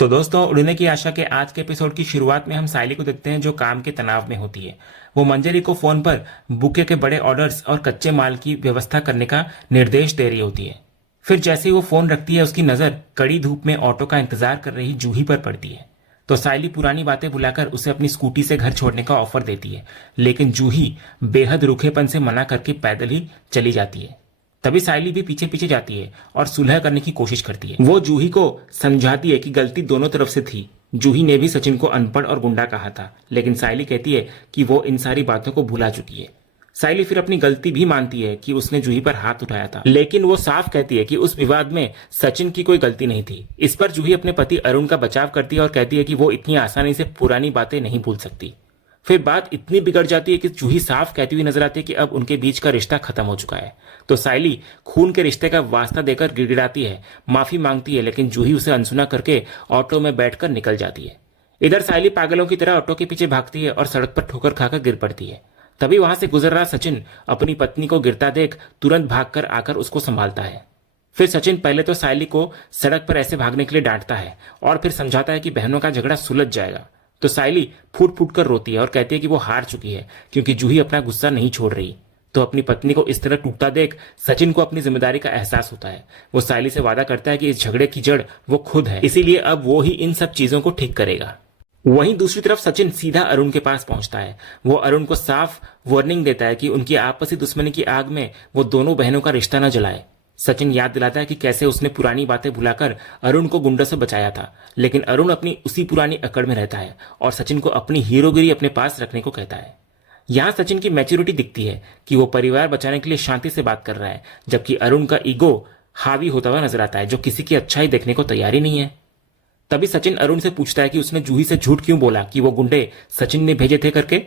तो दोस्तों, उड़ने की आशा के आज के एपिसोड की शुरुआत में हम सायली को देखते हैं जो काम के तनाव में होती है। वो मंजरी को फोन पर बुके के बड़े ऑर्डर्स और कच्चे माल की व्यवस्था करने का निर्देश दे रही होती है। फिर जैसे ही वो फोन रखती है, उसकी नजर कड़ी धूप में ऑटो का इंतजार कर रही जूही पर पड़ती है। तो सायली पुरानी बातें भुलाकर उसे अपनी स्कूटी से घर छोड़ने का ऑफर देती है, लेकिन जूही बेहद रूखेपन से मना करके पैदल ही चली जाती है। तभी सायली भी पीछे पीछे जाती है और सुलह करने की कोशिश करती है। वो जूही को समझाती है कि गलती दोनों तरफ से थी। जूही ने भी सचिन को अनपढ़ और गुंडा कहा था, लेकिन सायली कहती है कि वो इन सारी बातों को भुला चुकी है। सायली फिर अपनी गलती भी मानती है कि उसने जूही पर हाथ उठाया था, लेकिन वो साफ कहती है कि उस विवाद में सचिन की कोई गलती नहीं थी। इस पर जूही अपने पति अरुण का बचाव करती है और कहती है कि वो इतनी आसानी से पुरानी बातें नहीं भूल सकती। फिर बात इतनी बिगड़ जाती है कि जूही साफ कहती हुई नजर आती है कि अब उनके बीच का रिश्ता खत्म हो चुका है। तो सायली खून के रिश्ते का वास्ता देकर गिड़गिड़ाती है, माफी मांगती है, लेकिन जूही उसे अनसुना करके ऑटो में बैठकर निकल जाती है। इधर सायली पागलों की तरह ऑटो के पीछे भागती है और सड़क पर ठोकर खाकर गिर पड़ती है। तभी वहां से गुजर रहा सचिन अपनी पत्नी को गिरता देख तुरंत भागकर आकर उसको संभालता है। फिर सचिन पहले तो सायली को सड़क पर ऐसे भागने के लिए डांटता है और फिर समझाता है कि बहनों का झगड़ा सुलझ जाएगा। तो सायली फूट फूट कर रोती है और कहती है कि वो हार चुकी है क्योंकि जूही अपना गुस्सा नहीं छोड़ रही। तो अपनी पत्नी को इस तरह टूटता देख सचिन को अपनी जिम्मेदारी का एहसास होता है। वो सायली से वादा करता है कि इस झगड़े की जड़ वो खुद है, इसीलिए अब वो ही इन सब चीजों को ठीक करेगा। वहीं दूसरी तरफ सचिन सीधा अरुण के पास पहुंचता है। वो अरुण को साफ वार्निंग देता है कि उनकी आपसी दुश्मनी की आग में वो दोनों बहनों का रिश्ता न जलाए। सचिन याद दिलाता है कि कैसे उसने पुरानी बातें भुलाकर अरुण को गुंडों से बचाया था, लेकिन अरुण अपनी उसी पुरानी अकड़ में रहता है और सचिन को अपनी हीरोगिरी अपने पास रखने को कहता है। यहां सचिन की मैच्योरिटी दिखती है कि वो परिवार बचाने के लिए शांति से बात कर रहा है, जबकि अरुण का ईगो हावी होता हुआ नजर आता है, जो किसी की अच्छाई देखने को तैयार ही नहीं है। तभी सचिन अरुण से पूछता है कि उसने जूही से झूठ क्यों बोला कि वो गुंडे सचिन ने भेजे थे करके।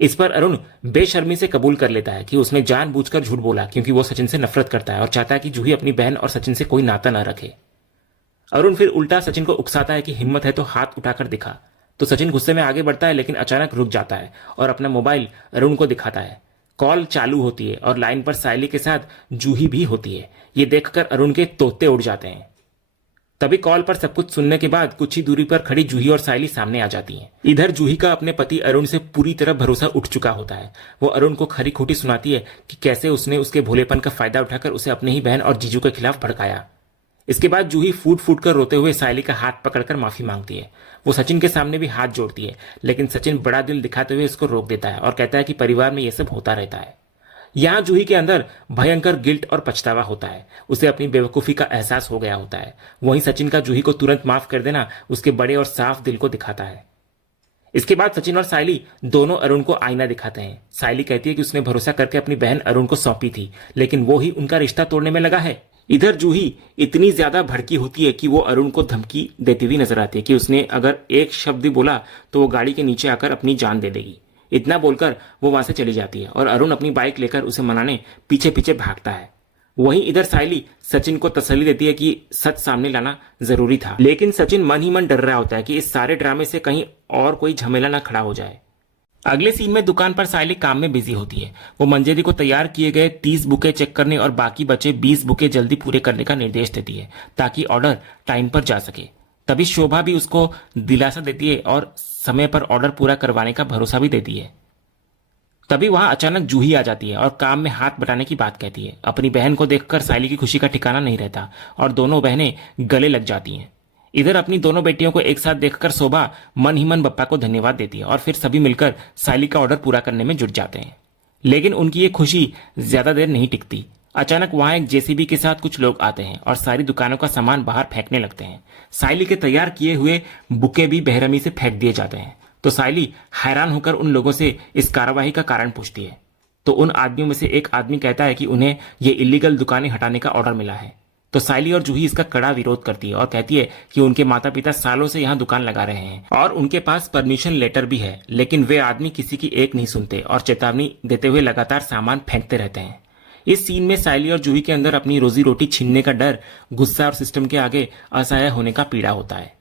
इस पर अरुण बेशर्मी से कबूल कर लेता है कि उसने जानबूझकर झूठ बोला क्योंकि वो सचिन से नफरत करता है और चाहता है कि जूही अपनी बहन और सचिन से कोई नाता न रखे। अरुण फिर उल्टा सचिन को उकसाता है कि हिम्मत है तो हाथ उठाकर दिखा। तो सचिन गुस्से में आगे बढ़ता है, लेकिन अचानक रुक जाता है और अपना मोबाइल अरुण को दिखाता है। कॉल चालू होती है और लाइन पर सायली के साथ जूही भी होती है। ये देखकर अरुण के तोते उड़ जाते हैं। तभी कॉल पर सब कुछ सुनने के बाद कुछ ही दूरी पर खड़ी जूही और सायली सामने आ जाती हैं। इधर जूही का अपने पति अरुण से पूरी तरह भरोसा उठ चुका होता है। वो अरुण को खरी खोटी सुनाती है कि कैसे उसने उसके भोलेपन का फायदा उठाकर उसे अपने ही बहन और जीजू के खिलाफ भड़काया। इसके बाद जूही फूट फूट कर रोते हुए सायली का हाथ पकड़कर माफी मांगती है। वो सचिन के सामने भी हाथ जोड़ती है, लेकिन सचिन बड़ा दिल दिखाते हुए इसको रोक देता है और कहता है कि परिवार में यह सब होता रहता है। यहां जूही के अंदर भयंकर गिल्ट और पछतावा होता है। उसे अपनी बेवकूफी का एहसास हो गया होता है। वहीं सचिन का जूही को तुरंत माफ कर देना उसके बड़े और साफ दिल को दिखाता है। इसके बाद सचिन और सायली दोनों अरुण को आईना दिखाते हैं। सायली कहती है कि उसने भरोसा करके अपनी बहन अरुण को सौंपी थी, लेकिन वो ही उनका रिश्ता तोड़ने में लगा है। इधर जूही इतनी ज्यादा भड़की होती है कि वो अरुण को धमकी देती हुई नजर आती है कि उसने अगर एक शब्द भी बोला तो वो गाड़ी के नीचे आकर अपनी जान दे देगी। इतना बोलकर वो वहां से चली जाती है और अरुण अपनी बाइक लेकर उसे मनाने पीछे पीछे भागता है। वहीं इधर सायली सचिन को तसल्ली देती है कि सच सामने लाना जरूरी था, लेकिन सचिन मन ही मन डर रहा होता है कि इस सारे ड्रामे से कहीं और कोई झमेला ना खड़ा हो जाए। अगले सीन में दुकान पर सायली काम में बिजी होती है। वो मंजरी को तैयार किए गए 30 बुके चेक करने और बाकी बचे 20 बुके जल्दी पूरे करने का निर्देश देती है ताकि ऑर्डर टाइम पर जा सके। तभी शोभा भी उसको दिलासा देती है और समय पर ऑर्डर पूरा करवाने का भरोसा भी देती है। तभी वहां अचानक जूही आ जाती है और काम में हाथ बटाने की बात कहती है। अपनी बहन को देखकर सायली की खुशी का ठिकाना नहीं रहता और दोनों बहनें गले लग जाती हैं। इधर अपनी दोनों बेटियों को एक साथ देखकर शोभा मन ही मन बप्पा को धन्यवाद देती है और फिर सभी मिलकर सायली का ऑर्डर पूरा करने में जुट जाते हैं। लेकिन उनकी ये खुशी ज्यादा देर नहीं टिकती। अचानक वहां एक जेसीबी के साथ कुछ लोग आते हैं और सारी दुकानों का सामान बाहर फेंकने लगते हैं। सायली के तैयार किए हुए बुके भी बेरहमी से फेंक दिए जाते हैं। तो सायली हैरान होकर उन लोगों से इस कार्रवाई का कारण पूछती है। तो उन आदमियों में से एक आदमी कहता है कि उन्हें ये इलीगल दुकानें हटाने का ऑर्डर मिला है। तो सायली और जूही इसका कड़ा विरोध करती है और कहती है कि उनके माता पिता सालों से यहाँ दुकान लगा रहे हैं और उनके पास परमिशन लेटर भी है, लेकिन वे आदमी किसी की एक नहीं सुनते और चेतावनी देते हुए लगातार सामान फेंकते रहते हैं। इस सीन में सायली और जूही के अंदर अपनी रोजी रोटी छीनने का डर, गुस्सा और सिस्टम के आगे असहाय होने का पीड़ा होता है।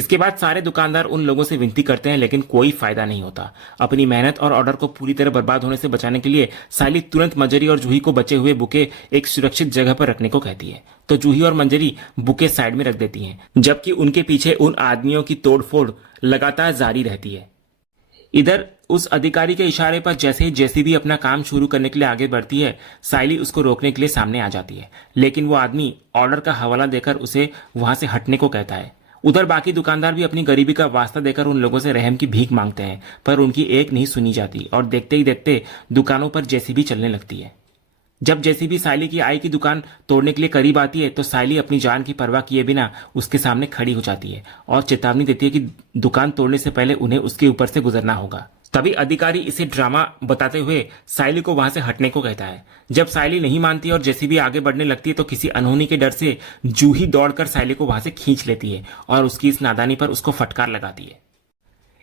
इसके बाद सारे दुकानदार उन लोगों से विनती करते हैं, लेकिन कोई फायदा नहीं होता। अपनी मेहनत और ऑर्डर को पूरी तरह बर्बाद होने से बचाने के लिए साइली तुरंत मंजरी और जूही को बचे हुए बुके एक सुरक्षित जगह पर रखने को कहती है। तो जूही और मंजरी बुके साइड में रख देती हैं, जबकि उनके पीछे उन आदमियों की तोड़फोड़ लगातार जारी रहती है। इधर उस अधिकारी के इशारे पर जैसे ही जेसीबी अपना काम शुरू करने के लिए आगे बढ़ती है, साइली उसको रोकने के लिए सामने आ जाती है, लेकिन वो आदमी ऑर्डर का हवाला देकर उसे वहां से हटने को कहता है। उधर बाकी दुकानदार भी अपनी गरीबी का वास्ता देकर उन लोगों से रहम की भीख मांगते हैं, पर उनकी एक नहीं सुनी जाती और देखते ही देखते दुकानों पर जेसीबी चलने लगती है। जब जेसीबी साइली की आई की दुकान तोड़ने के लिए करीब आती है, तो साइली अपनी जान की परवाह किए बिना उसके सामने खड़ी हो जाती है और चेतावनी देती है कि दुकान तोड़ने से पहले उन्हें उसके ऊपर से गुजरना होगा। तभी अधिकारी इसे ड्रामा बताते हुए साइली को वहां से हटने को कहता है। जब साइली नहीं मानती और जेसीबी आगे बढ़ने लगती है, तो किसी अनहोनी के डर से जूही दौड़कर साइली को वहां से खींच लेती है और उसकी इस नादानी पर उसको फटकार लगाती है।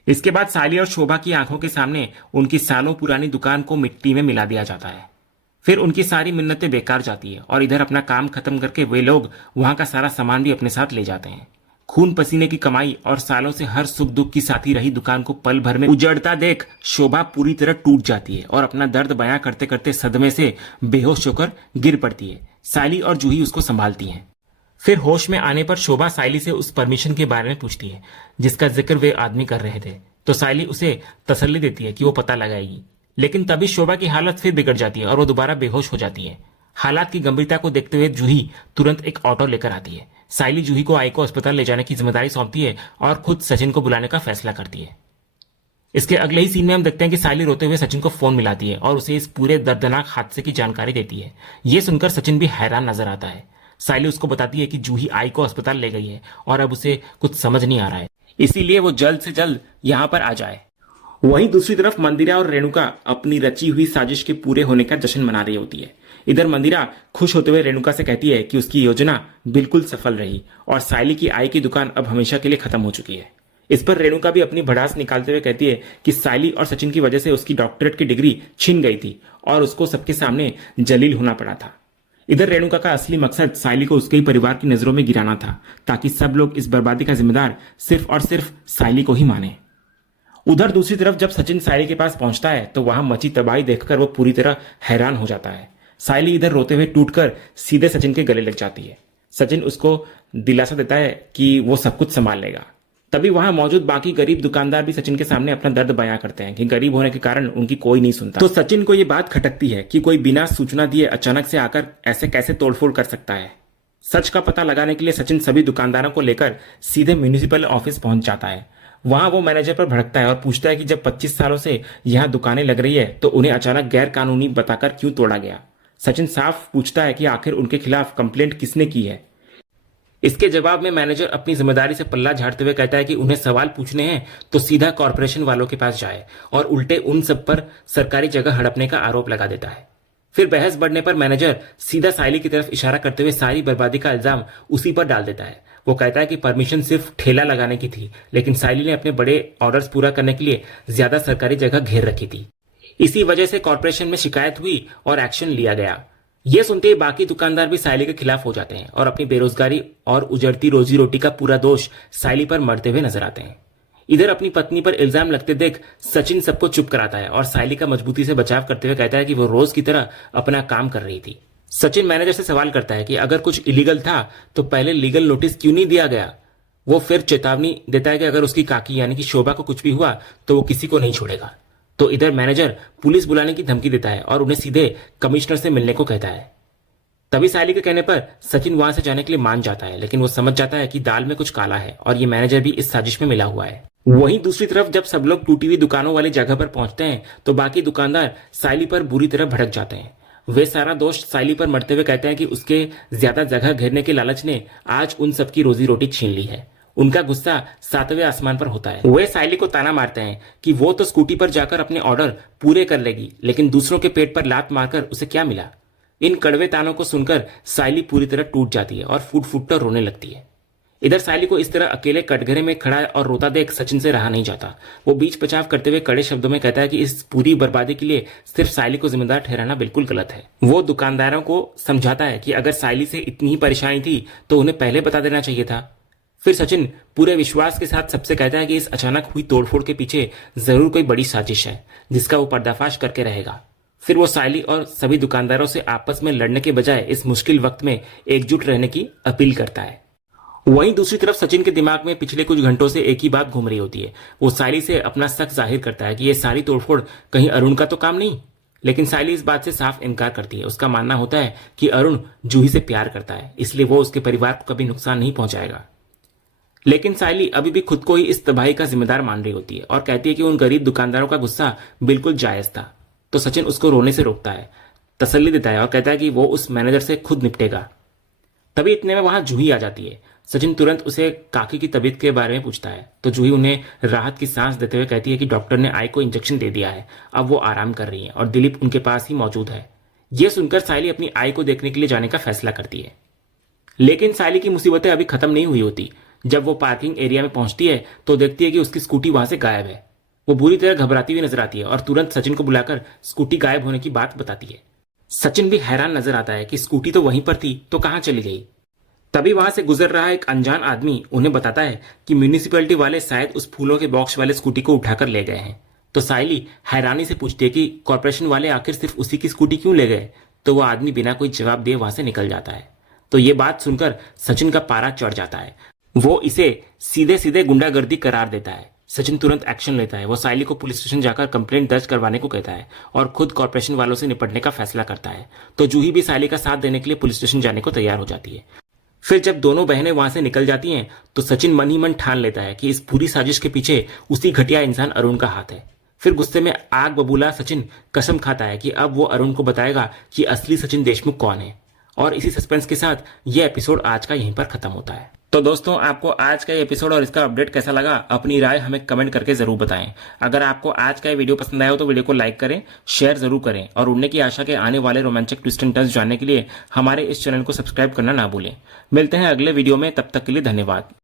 इसके बाद साइली और शोभा की आंखों के सामने उनकी सालों पुरानी दुकान को मिट्टी में मिला दिया जाता है। फिर उनकी सारी मिन्नतें बेकार जाती है और इधर अपना काम खत्म करके वे लोग वहां का सारा सामान भी अपने साथ ले जाते हैं। खून पसीने की कमाई और सालों से हर सुख दुख की साथी रही दुकान को पल भर में उजड़ता देख शोभा पूरी तरह टूट जाती है और अपना दर्द बयां करते करते सदमे से बेहोश होकर गिर पड़ती है। साइली और जूही उसको संभालती हैं। फिर होश में आने पर शोभा साइली से उस परमिशन के बारे में पूछती है जिसका जिक्र वे आदमी कर रहे थे, तो साइली उसे तसल्ली देती है कि वो पता लगाएगी। लेकिन तभी शोभा की हालत फिर बिगड़ जाती है और वो दोबारा बेहोश हो जाती है। हालात की गंभीरता को देखते हुए जूही तुरंत एक ऑटो लेकर आती है। साइली जूही को आई को अस्पताल ले जाने की जिम्मेदारी सौंपती है और खुद सचिन को बुलाने का फैसला करती है। इसके अगले ही सीन में हम देखते हैं कि साइली रोते हुए सचिन को फोन मिलाती है और उसे इस पूरे दर्दनाक हादसे की जानकारी देती है। यह सुनकर सचिन भी हैरान नजर आता है। साइली उसको बताती है कि जूही आई को अस्पताल ले गई है और अब उसे कुछ समझ नहीं आ रहा है, इसीलिए वो जल्द से जल्द यहां पर आ जाए। वहीं दूसरी तरफ मंदिरा और रेणुका अपनी रची हुई साजिश के पूरे होने का जश्न मना रही होती है। इधर मंदिरा खुश होते हुए रेणुका से कहती है कि उसकी योजना बिल्कुल सफल रही और साइली की आई की दुकान अब हमेशा के लिए खत्म हो चुकी है। इस पर रेणुका भी अपनी भड़ास निकालते हुए कहती है कि साइली और सचिन की वजह से उसकी डॉक्टरेट की डिग्री छिन गई थी और उसको सबके सामने जलील होना पड़ा था। इधर रेणुका का असली मकसद साइली को उसके ही परिवार की नजरों में गिराना था, ताकि सब लोग इस बर्बादी का जिम्मेदार सिर्फ और सिर्फ साइली को ही माने। उधर दूसरी तरफ जब सचिन साइली के पास पहुंचता है, तो वहां मची तबाही देखकर वो पूरी तरह हैरान हो जाता है। साइली इधर रोते हुए टूटकर सीधे सचिन के गले लग जाती है। सचिन उसको दिलासा देता है कि वो सब कुछ संभाल लेगा। तभी वहां मौजूद बाकी गरीब दुकानदार भी सचिन के सामने अपना दर्द बयां करते हैं कि गरीब होने के कारण उनकी कोई नहीं सुनता। तो सचिन को ये बात खटकती है कि कोई बिना सूचना दिए अचानक से आकर ऐसे कैसे तोड़फोड़ कर सकता है। सच का पता लगाने के लिए सचिन सभी दुकानदारों को लेकर सीधे म्यूनिसिपल ऑफिस पहुंच जाता है। वहां वो मैनेजर पर भड़कता है और पूछता है कि जब 25 सालों से यहां दुकानें लग रही है, तो उन्हें अचानक गैर कानूनी बताकर क्यों तोड़ा गया। सचिन साफ पूछता है कि आखिर उनके खिलाफ कंप्लेंट किसने की है। इसके जवाब में मैनेजर अपनी जिम्मेदारी से पल्ला झाड़ते हुए कहता है कि उन्हें सवाल पूछने हैं तो सीधा कॉर्पोरेशन वालों के पास जाए, और उल्टे उन सब पर सरकारी जगह हड़पने का आरोप लगा देता है। फिर बहस बढ़ने पर मैनेजर सीधा साइली की तरफ इशारा करते हुए सारी बर्बादी का इल्जाम उसी पर डाल देता है। वो कहता है कि परमिशन सिर्फ ठेला लगाने की थी, लेकिन साइली ने अपने बड़े ऑर्डर्स पूरा करने के लिए ज्यादा सरकारी जगह घेर रखी थी। इसी वजह से कॉर्पोरेशन में शिकायत हुई और एक्शन लिया गया। यह सुनते ही बाकी दुकानदार भी साइली के खिलाफ हो जाते हैं और अपनी बेरोजगारी और उजड़ती रोजी रोटी का पूरा दोष साइली पर मरते हुए नजर आते हैं। इधर अपनी पत्नी पर इल्जाम लगते देख सचिन सबको चुप कराता है और साइली का मजबूती से बचाव करते हुए कहता है कि वो रोज की तरह अपना काम कर रही थी। सचिन मैनेजर से सवाल करता है कि अगर कुछ इलीगल था तो पहले लीगल नोटिस क्यों नहीं दिया गया। वो फिर चेतावनी देता है कि अगर उसकी काकी यानी कि शोभा को कुछ भी हुआ तो वो किसी को नहीं छोड़ेगा। तो इधर मैनेजर पुलिस बुलाने की धमकी देता है और उन्हें सीधे कमिश्नर से मिलने को कहता है। तभी साइली के कहने पर सचिन वहां से जाने के लिए मान जाता है, लेकिन वो समझ जाता है कि दाल में कुछ काला है और ये मैनेजर भी इस साजिश में मिला हुआ है। वहीं दूसरी तरफ जब सब लोग टूटी हुई दुकानों वाली जगह पर पहुंचते हैं, तो बाकी दुकानदार साइली पर बुरी तरह भड़क जाते हैं। वे सारा दोष साइली पर मरते हुए कहते हैं कि उसके ज्यादा जगह घेरने के लालच ने आज उन सबकी रोजी रोटी छीन ली है। उनका गुस्सा 7वें आसमान पर होता है। वे साइली को ताना मारते हैं कि वो तो स्कूटी पर जाकर अपने ऑर्डर पूरे कर लेगी, लेकिन दूसरों के पेट पर लात मारकर उसे क्या मिला। इन कड़वे तानों को सुनकर साइली पूरी तरह टूट जाती है और फूट फूट कर रोने लगती है। इधर साइली को इस तरह अकेले कटघरे में खड़ा और रोता देख सचिन से रहा नहीं जाता। वो बीच बचाव करते हुए कड़े शब्दों में कहता है कि इस पूरी बर्बादी के लिए सिर्फ साइली को जिम्मेदार ठहराना बिल्कुल गलत है। वो दुकानदारों को समझाता है कि अगर साइली से इतनी ही परेशानी थी तो उन्हें पहले बता देना चाहिए था। फिर सचिन पूरे विश्वास के साथ सबसे कहता है कि इस अचानक हुई तोड़फोड़ के पीछे जरूर कोई बड़ी साजिश है जिसका वो पर्दाफाश करके रहेगा। फिर वो सायली और सभी दुकानदारों से आपस में लड़ने के बजाय इस मुश्किल वक्त में एकजुट रहने की अपील करता है। वहीं दूसरी तरफ सचिन के दिमाग में पिछले कुछ घंटों से एक ही बात घूम रही होती है। वो सायली से अपना शक जाहिर करता है कि ये सारी तोड़फोड़ कहीं अरुण का तो काम नहीं। लेकिन सायली इस बात से साफ इनकार करती है। उसका मानना होता है कि अरुण जूही से प्यार करता है, इसलिए वो उसके परिवार को कभी नुकसान नहीं पहुंचाएगा। लेकिन सायली अभी भी खुद को ही इस तबाही का जिम्मेदार मान रही होती है और कहती है कि उन गरीब दुकानदारों का गुस्सा बिल्कुल जायज था। तो सचिन उसको रोने से रोकता है, तसल्ली देता है और कहता है कि वो उस मैनेजर से खुद निपटेगा। तभी इतने में वहां जूही आ जाती है। सचिन तुरंत उसे काकी की तबीयत के बारे में पूछता है तो जूही उन्हें राहत की सांस देते हुए कहती है कि डॉक्टर ने आई को इंजेक्शन दे दिया है, अब वो आराम कर रही है और दिलीप उनके पास ही मौजूद है। यह सुनकर सायली अपनी आई को देखने के लिए जाने का फैसला करती है। लेकिन सायली की मुसीबतें अभी खत्म नहीं हुई होती। जब वो पार्किंग एरिया में पहुंचती है तो देखती है कि उसकी स्कूटी वहां से गायब है। वो बुरी तरह घबराती हुई नजर आती है और तुरंत सचिन को बुलाकर स्कूटी गायब होने की बात बताती है। सचिन भी हैरान नजर आता है कि स्कूटी तो वहीं पर थी तो कहां चली गई। तभी वहां से गुजर रहा एक अनजान आदमी उन्हें बताता है कि म्यूनिसिपैलिटी वाले शायद उस फूलों के बॉक्स वाले स्कूटी को उठाकर ले गए हैं। तो सायली हैरानी से पूछती है कि कॉर्पोरेशन वाले आखिर सिर्फ उसी की स्कूटी क्यों ले गए। तो वो आदमी बिना कोई जवाब दिए वहां से निकल जाता है। तो ये बात सुनकर सचिन का पारा चढ़ जाता है। वो इसे सीधे सीधे गुंडागर्दी करार देता है। सचिन तुरंत एक्शन लेता है। वो सायली को पुलिस स्टेशन जाकर कंप्लेंट दर्ज करवाने को कहता है और खुद कॉर्पोरेशन वालों से निपटने का फैसला करता है। तो जूही भी सायली का साथ देने के लिए पुलिस स्टेशन जाने को तैयार हो जाती है। फिर जब दोनों बहनें वहां से निकल जाती हैं तो सचिन मन ही मन ठान लेता है कि इस पूरी साजिश के पीछे उसी घटिया इंसान अरुण का हाथ है। फिर गुस्से में आग बबूला सचिन कसम खाता है कि अब वो अरुण को बताएगा कि असली सचिन देशमुख कौन है। और इसी सस्पेंस के साथ यह एपिसोड आज का यहीं पर खत्म होता है। तो दोस्तों, आपको आज का एपिसोड और इसका अपडेट कैसा लगा, अपनी राय हमें कमेंट करके जरूर बताएं। अगर आपको आज का ये वीडियो पसंद आया हो तो वीडियो को लाइक करें, शेयर जरूर करें और उड़ने की आशा के आने वाले रोमांचक ट्विस्ट एंड टर्न्स जानने के लिए हमारे इस चैनल को सब्सक्राइब करना ना भूलें। मिलते हैं अगले वीडियो में, तब तक के लिए धन्यवाद।